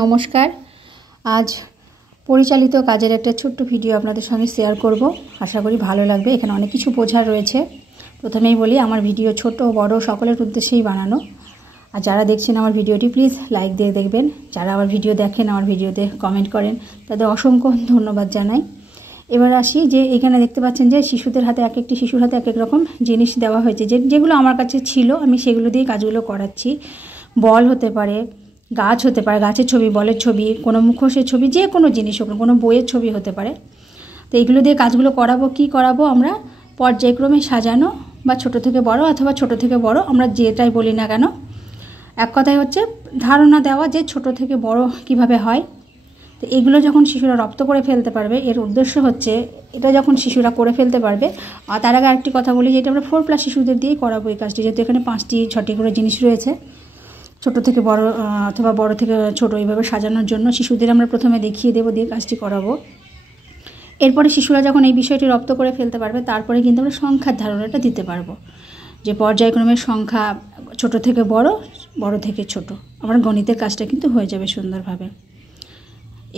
নমস্কার। আজ পরিচালিত কাজের একটা ছোট্ট ভিডিও আপনাদের সঙ্গে শেয়ার করব। আশা করি ভালো লাগবে। এখানে অনেক কিছু বোঝার রয়েছে। প্রথমেই বলি, আমার ভিডিও ছোট বড় সকলের উদ্দেশ্যেই বানানো। আর যারা দেখছেন আমার ভিডিওটি, প্লিজ লাইক দিয়ে দেখবেন। যারা আমার ভিডিও দেখেন, আমার ভিডিওতে কমেন্ট করেন, তাদের অসংখ্য ধন্যবাদ জানাই। এবার আসি যে এখানে দেখতে পাচ্ছেন যে শিশুদের হাতে এক একটি শিশুর হাতে এক এক রকম জিনিস দেওয়া হয়েছে, যেগুলো আমার কাছে ছিল আমি সেগুলো দিয়ে কাজগুলো করাচ্ছি। বল হতে পারে, গাছ হতে পারে, গাছের ছবি, বলের ছবি, কোনো মুখোশের ছবি, যে কোনো জিনিস হোক, কোনো বইয়ের ছবি হতে পারে। তো এগুলো দিয়ে কাজগুলো করাবো। কি করাবো আমরা? পর্যায়ক্রমে সাজানো, বা ছোট থেকে বড় অথবা ছোট থেকে বড়, আমরা যেটাই বলি না কেন, এক কথায় হচ্ছে ধারণা দেওয়া যে ছোট থেকে বড় কিভাবে হয়। তো এগুলো যখন শিশুরা রপ্ত করে ফেলতে পারবে, এর উদ্দেশ্য হচ্ছে এটা যখন শিশুরা করে ফেলতে পারবে। আর তার আগে আরেকটি কথা বলি, যে এটা আমরা 4+ শিশুদের দিয়েই করাবো এই কাজটি, যেহেতু এখানে 5টি-6টি করে জিনিস রয়েছে। ছোট থেকে বড় অথবা বড় থেকে ছোট এইভাবে সাজানোর জন্য শিশুদের আমরা প্রথমে দেখিয়ে দেবো, দিয়ে কাজটি করাবো। এরপরে শিশুরা যখন এই বিষয়টি রপ্ত করে ফেলতে পারবে, তারপরে কিন্তু আমরা সংখ্যার ধারণাটা দিতে পারবো, যে পর্যায়ক্রমের সংখ্যা ছোট থেকে বড়, বড় থেকে ছোট। আমার গণিতের কাজটা কিন্তু হয়ে যাবে সুন্দরভাবে।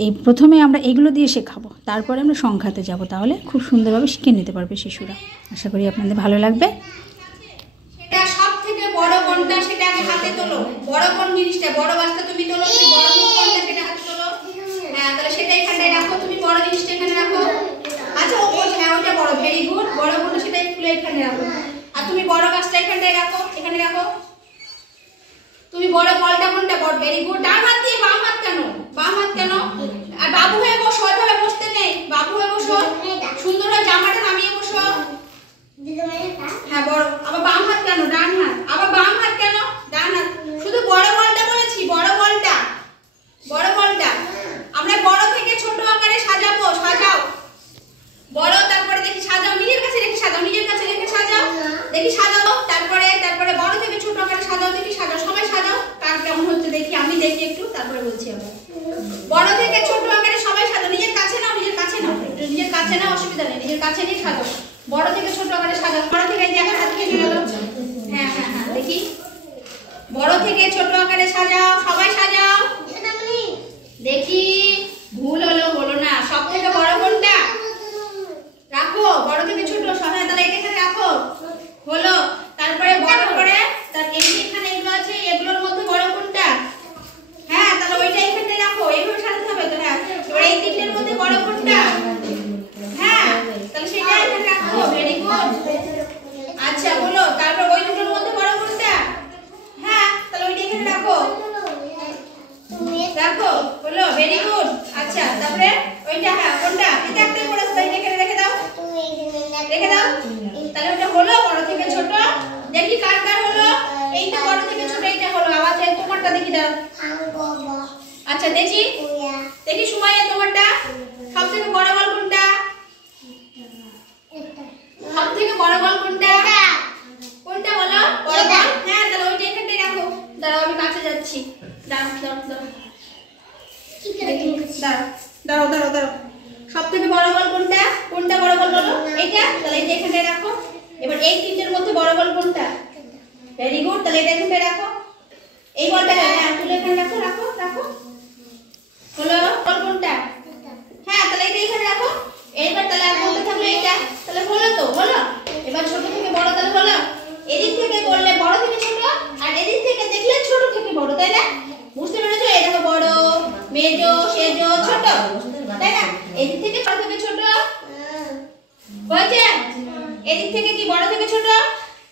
এই প্রথমে আমরা এগুলো দিয়ে শেখাবো, তারপরে আমরা সংখ্যাতে যাব। তাহলে খুব সুন্দরভাবে শিখে নিতে পারবে শিশুরা। আশা করি আপনাদের ভালো লাগবে। এটা সব থেকে বড় কোনটা সেটা আগে হাতে তোলো। বড় কোন জিনিসটা, বড় গাছটা তুমি তোলো, তুমি বড় কোনটা সেটা হাতে তোলো। হ্যাঁ, তাহলে সেটা এখানটায় রাখো, তুমি বড় জিনিসটা এখানে রাখো। আচ্ছা, ও বলছে হ্যাঁ ওটা বড়, ভেরি গুড। বড় কোনটা সেটা তুলে এখানে রাখো। আর তুমি বড় গাছটা এখানটায় রাখো, এখানে রাখো। তুমি বড় বলটা কোনটা, বড়, ভেরি গুড। ডান হাত দিয়ে বাম হাত কেন? বাম হাত কেন? আর বাবু হয়ে বসো, ওইভাবে বসতে নেই। বাবু হয়ে বসো, সুন্দর হয়ে জামাটা নামিয়ে বসো। হ্যাঁ, বড়। আবার বাম হাত কেন? ডান হাত। আবার বাম হাত কেন? ডান হাত। শুধু বড় বলটা বলেছি, বড় বলটা, বড় বলটা। আমরা বড় থেকে ছোট আকারে সাজাবো। সাজাও বড়, তারপরে দেখি সাজাও, নিজের কাছে রেখে সাজাও, নিজের কাছে রেখে সাজাও, দেখি সাজাও। তারপরে বড় থেকে ছোট আকারে সাজাও, দেখি সাজাও, সবাই সাজাও। কার কেমন হচ্ছে দেখি, আমি দেখি একটু, তারপরে বলছি আবার। বড় থেকে ছোট আকারে সবাই সাজাও, নিজের কাছে নাও, নিজের কাছে নাও, একটু নিজের কাছে নাও, অসুবিধা নেই, নিজের কাছে নিয়ে সাজাও। বড় থেকে ছোট আকারে সাজাও। বড় থেকে এই জায়গা হাত কেটে গেল। হ্যাঁ হ্যাঁ হ্যাঁ, দেখি বড় থেকে ছোট আকারে সাজাও, সবাই সাজাও, দেখি। ভুল হলো না। সব থেকে বড় কোনটা? রাখো, বড় থেকে ছোট সবাই, তাহলে এটা এখানে রাখো। হলো। তারপরে বড় করে, তার এখানে এগুলো আছে, এগুলোর মধ্যে বড় কোনটা? হ্যাঁ, তাহলে ওইটা এখানে রাখো, এইভাবে সাজাতে হবে তো। হ্যাঁ, এবার এই তিনটের মধ্যে বড় কোনটা? হ্যাঁ, তাহলে সেটা এখানে রাখো, ভেরি গুড। আচ্ছা, হলো। তারপর ওই দুটোর মধ্যে বড় কোনটা? হ্যাঁ, তাহলে ওইটা এখানে রাখো, রাখো, হলো, ভেরি গুড। আচ্ছা, তারপরে ওইটা, হ্যাঁ কোনটা? এটা একটাই পড়ে আছে, তাই এখানে রেখে দাও, রেখে দাও। তাহলে ওটা হলো বড় থেকে ছোট। দেখি কার কার হলো। এইটা বড় থেকে ছোট, এইটা হলো। আবার তোমারটা দেখি দাও। আচ্ছা, দেখি দেখি সুমাইয়া, তোমারটা সব থেকে বড় বল কোনটা? সব থেকে বড় বল কোনটা? কোনটা বলো? বড় বল। হ্যাঁ, তাহলে ওইটা এখানটায় রাখো। দাঁড়াও, আমি কাছে যাচ্ছি। দাঁড়াও। সব থেকে বড় বল কোনটা? কোনটা বড় বল বলো? এইটা। তাহলে এইটা এখানটায় রাখো। এবার এই তিনটের মধ্যে বড় বল কোনটা? Very good. তাহলে এটা এখানটায় রাখো। এই বলটা, হ্যাঁ তুলে এখানে রাখো, রাখো রাখো। হলো, বল কোনটা? হ্যাঁ, তাহলে এটা এখানে রাখো। এইবার তাহলে আর কোনটা থাকলো? এইটা। তাহলে হলো তো, হলো। এবার ছোট থেকে বড়, তাহলে হলো। এদিক থেকে করলে বড় থেকে ছোট, আর এদিক থেকে দেখলে ছোট থেকে বড়, তাই না? বুঝতে পেরেছো? এই দেখো, বড়, মেজো, সেজো, ছোট, তাই না? এদিক থেকে বড় থেকে ছোট হয়েছে। এদিক থেকে কি বড় থেকে ছোট,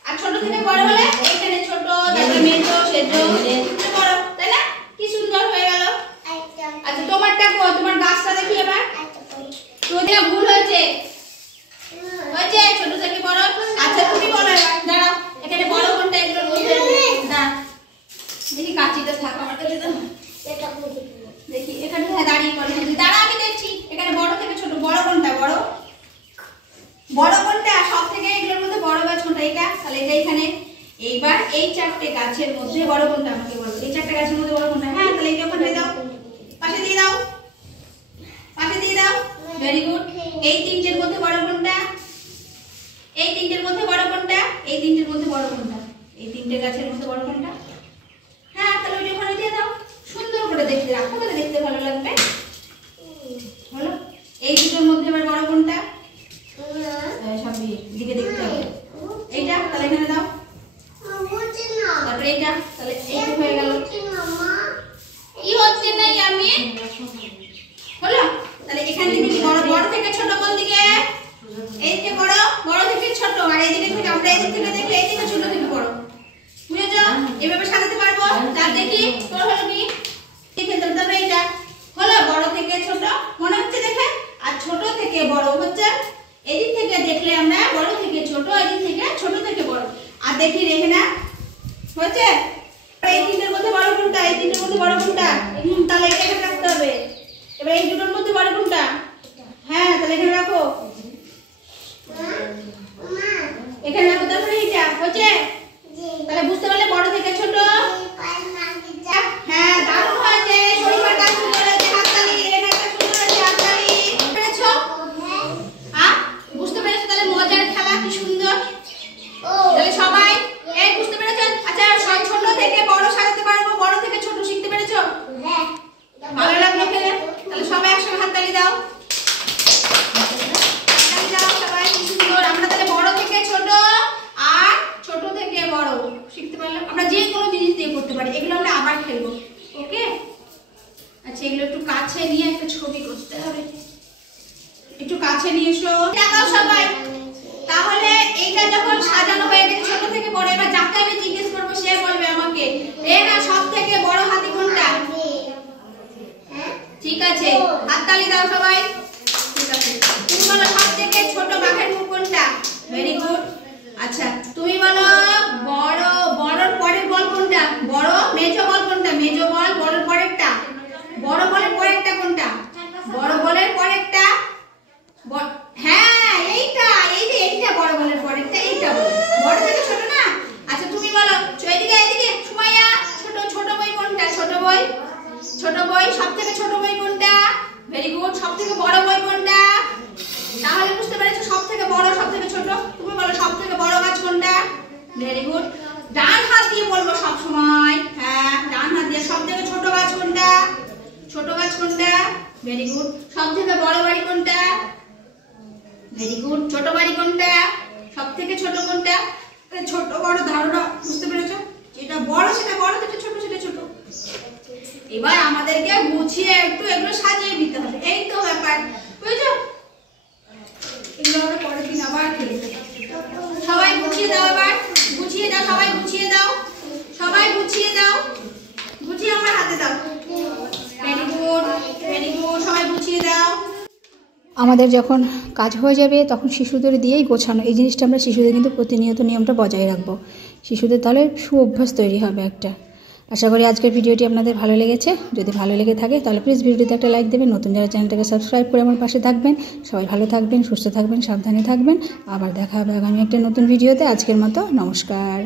আর ছোট থেকে বড় হলে এখানে ছোট, তারপরে মেজো, সেজো, বড়, তাই না? কি সুন্দর হয়ে গেল। আচ্ছা, তোমারটা কো? তোমার গাছটা দেখি এবার। তোদের ভুল হয়েছে, হয়েছে ছোট থেকে বড়। আচ্ছা, তুমি বলো এবার। দাঁড়াও, এখানে বড় কোনটা? এগুলোর মধ্যে না, দেখি কাঁচিটা থাকা আমার কাছে, দেখি এখানে। হ্যাঁ, দাঁড়িয়ে পড়ে, দাঁড়া আমি দেখছি। এখানে বড় থেকে ছোট, বড় কোনটা? বড়, বড় কোনটা? সব থেকে এগুলোর মধ্যে বড় গাছ কোনটা? এটা। তাহলে এটা এখানে। এইবার এই 4টে গাছের মধ্যে বড় কোনটা আমাকে বলো? এই 4টে গাছের মধ্যে বড় কোনটা? হ্যাঁ, তাহলে এটা ওখানে দাও, পাশে দিয়ে দাও, পাশে দিয়ে দাও, ভেরি গুড। এই তিনটের মধ্যে বড় কোনটা? এই তিনটের মধ্যে বড় কোনটা? এই তিনটের মধ্যে বড় কোনটা? এই তিনটে গাছের মধ্যে বড় কোনটা? হ্যাঁ, তাহলে ওইটা ওখানে দিয়ে দাও, সুন্দর করে দেখতে রাখো। তাহলে দেখতে ভালো লাগবে। হলো, এই দুটোর মধ্যে এবার বড় কোনটা? সব দিকে দেখতে হবে। এইটা তাহলে এখানে দাও, তারপরে এইটা তাহলে এইটা হয়ে গেল। কি হচ্ছে না আমি? হলো, তাহলে এখান থেকে বড়, বড় থেকে ছোট কোন দিকে? এই দিকে বড়, বড় থেকে ছোট, আর এই দিকে থেকে আমরা এই দিক থেকে দেখলে এই দিকে ছোট থেকে বড়। বুঝেছো? এভাবে সাজাতে পারবো। তার দেখি তোর হলো কি? দেখে তারপরে এইটা হলো বড় থেকে ছোট মনে হচ্ছে দেখে, আর ছোট থেকে বড় হচ্ছে। এদিক থেকে দেখলে আমরা বড় থেকে ছোট, এদিক থেকে ছোট থেকে বড়। আর দেখি রেখে না হচ্ছে। এই তিনটের মধ্যে বড় কোনটা? এই তিনটের মধ্যে বড় কোনটা? তাহলে এটা এখানে রাখতে হবে। এবার এই দুটোর মধ্যে বড় কোনটা? হ্যাঁ, তাহলে এখানে রাখো, এখানে রাখো। তারপরে এইটা হচ্ছে, তাহলে বুঝতে পারলে বড় থেকে ছোট। হ্যাঁ, দারুণ হয়েছে। শরীফার কাজ সুন্দর হয়েছে, হাততালি। রেনাটা সুন্দর হয়েছে, হাততালি। পেরেছো? হ্যাঁ, বুঝতে পেরেছো? তাহলে মজার খেলা কি সুন্দর। তাহলে সবাই এই বুঝতে পেরেছো? আচ্ছা, ছোট থেকে বড় সাজাতে পারবো, বড় থেকে ছোট শিখতে পেরেছো? ভালো লাগলো খেলে? তাহলে সবাই একসঙ্গে হাততালি দাও। হাততালি দাও সবাই, কি সুন্দর। আমরা তাহলে বড় থেকে ছোট আর ছোট থেকে বড় শিখতে পারলাম। আমরা যে কোনো জিনিস দিয়ে করতে পারি। এগুলো আমরা আবার খেলবো, ওকে? আচ্ছা, এগুলো একটু কাছে নিয়ে একটা ছবি করতে হবে। একটু কাছে নিয়ে এসো, দেখাও সবাই। তাহলে এইটা যখন সাজানো হয়ে গেছে ছোট থেকে বড়, এবার যাকে আমি জিজ্ঞেস করবো সে বলবে আমাকে না সব থেকে বড় হাতি কোনটা। ঠিক আছে, হাততালি দাও সবাই। ঠিক আছে, তুমি বলো সব থেকে ছোট বাঘের মুখ কোনটা? Very good. আচ্ছা, তুমি বলো বড়, বড়র পরের বল কোনটা? বড় মেজো বল কোনটা? মেজো বল বড়র পরেরটা। বড় বলের পরেরটা কোনটা? বড় বলের পরেরটা। হ্যাঁ, এইটা, এই যে এইটা বড় বলের পরেরটা, এইটা বড় থেকে ছোট না। আচ্ছা, তুমি বলো এদিকে, এদিকে সুমাইয়া, ছোট ছোট বই কোনটা? ছোট বই, ছোট বই। সব থেকে ছোট বই কোনটা? Very good. সব থেকে বড় বই কোনটা? তাহলে বুঝতে পেরেছো সব থেকে বড়, সব থেকে ছোট। তুমি বলো সব থেকে বড় গাছ কোনটা? Very good. ডান হাত দিয়ে বলবো সব সময়। হ্যাঁ, ডান হাত দিয়ে। সব থেকে ছোট গাছ কোনটা? ছোট গাছ কোনটা? Very good. সব থেকে বড় বাড়ি কোনটা? Very good. ছোট বাড়ি কোনটা? সব থেকে ছোট কোনটা? ছোট বড় ধারণা বুঝতে পেরেছো? যেটা বড় সেটা বড়, যেটা ছোট সেটা ছোট। এবার আমাদেরকে গুছিয়ে একটু এগুলো সাজিয়ে দিতে হবে। এই তো ব্যাপার, বুঝছো? এগুলো আমরা পরের দিন আবার খেলবো। সবাই গুছিয়ে দাও, এবার গুছিয়ে দাও, সবাই গুছিয়ে দাও, সবাই গুছিয়ে দাও, গুছিয়ে আমার হাতে দাও। Very good, very good. সবাই গুছিয়ে দাও। আমাদের যখন কাজ হয়ে যাবে তখন শিশুদের দিয়েই গোছানো, এই জিনিসটা আমরা শিশুদের কিন্তু প্রতিনিয়ত নিয়মটা বজায় রাখবো। শিশুদের তাহলে সুঅভ্যাস তৈরি হবে একটা। আশা করি আজকের ভিডিওটি আপনাদের ভালো লেগেছে। যদি ভালো লেগে থাকে তাহলে প্লিজ ভিডিওটিতে একটা লাইক দেবেন। নতুন যারা চ্যানেলটাকে সাবস্ক্রাইব করে আমার পাশে থাকবেন। সবাই ভালো থাকবেন, সুস্থ থাকবেন, সাবধানে থাকবেন। আবার দেখা হবে আগামী একটা নতুন ভিডিওতে। আজকের মতো নমস্কার।